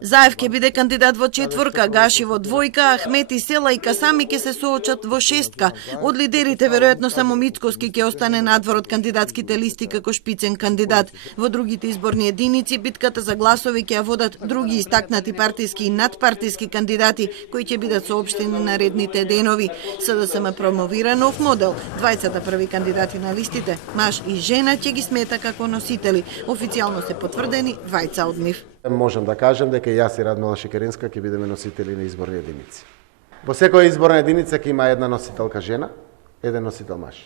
Заев ќе биде кандидат во четворка, Гаши во двојка, Ахмети, Села и Касами ќе се соочат во шестка. Од лидерите веројатно само Мицкоски ќе остане надвор од кандидатските листи како шпицен кандидат. Во другите изборни единици битката за гласови ќе ја водат други истакнати партиски и надпартиски кандидати кои ќе бидат соопштени наредните денови. СДСМ промовира нов модел. Двајцата први кандидати на листите, маж и жена, ќе ги смета како носители. Официјално се потврдени двајца од нив. Можем да кажем дека јас и Радмила Шекеринска ќе бидеме носители на изборни единици. Во секоја изборна единица ќе има една носителка жена, еден носител маж.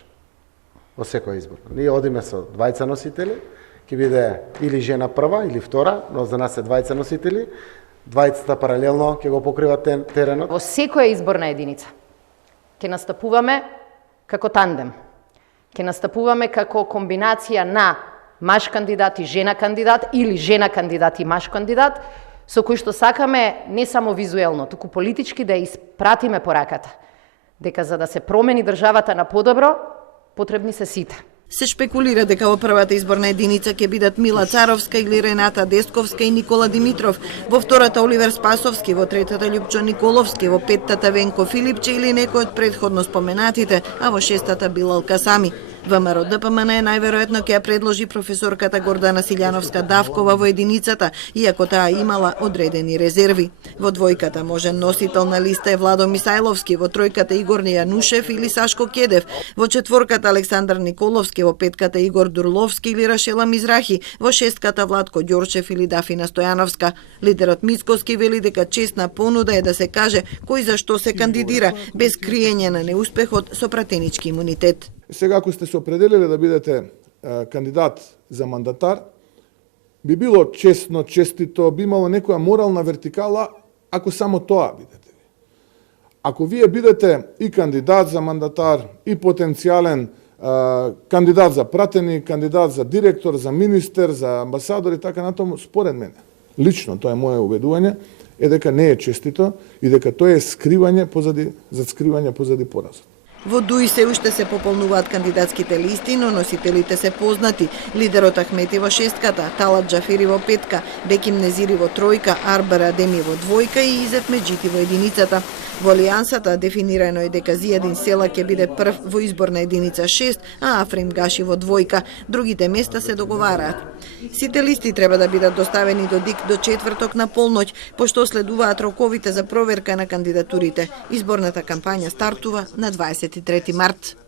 Во секоја изборна. Ние одиме со двајца носители, ќе биде или жена прва или втора, но за нас е двајца носители. Двајцата паралелно ќе го покриват теренот. Во секоја изборна единица ќе настапуваме како тандем. Ќе настапуваме како комбинација на маж кандидат и жена кандидат или жена кандидат и маж кандидат, со кој што сакаме не само визуелно, туку политички да испратиме пораката, дека за да се промени државата на подобро, потребни се сите. Се шпекулира дека во првата изборна единица ќе бидат Мила Царовска или Рената Десковска и Никола Димитров, во втората Оливер Спасовски, во третата Љупчо Николовски, во петтата Венко Филипче или некој од предходно споменатите, а во шестата Билал Касами. ВМРО ДПМН најверојатно ќе ја предложи професорката Гордана Силјановска Давкова во единицата, иако таа имала одредени резерви. Во двојката можен носител на листа е Владо Мисајловски, во тројката Игор Јанушев или Сашко Кедев, во четворката Александар Николовски, во петката Игор Дурловски или Рашела Мизрахи, во шестката Владко Ѓорчев или Дафина Стојановска. Лидерот Мицкоски вели дека честна понуда е да се каже кој за што се кандидира, без криење на неуспехот со пратенички имунитет. Сега, ако сте се определили да бидете кандидат за мандатар, би било честно, честито, би имало некоја морална вертикала, ако само тоа бидете. Ако вие бидете и кандидат за мандатар, и потенцијален кандидат за пратеник, кандидат за директор, за министер, за амбасадор и така натаму, според мене, лично, тоа е моје убедување, е дека не е честито и дека тоа е скривање позади поразот. Во ДУИ се уште се пополнуваат кандидатските листи, но носителите се познати. Лидерот Ахмети во шестката, Талат Џафери во петка, Беким Незири во тројка, Арбар Адеми во двојка и Изет Меджити во единицата. Во алијансата дефинирано е дека Зијадин Села ќе биде прв во изборна единица 6, а Африм Гаши во двојка. Другите места се договараат. Сите листи треба да бидат доставени до ДИК до четврток на полноќ, пошто следуваат роковите за проверка на кандидатурите. Изборната кампања стартува на 23 март.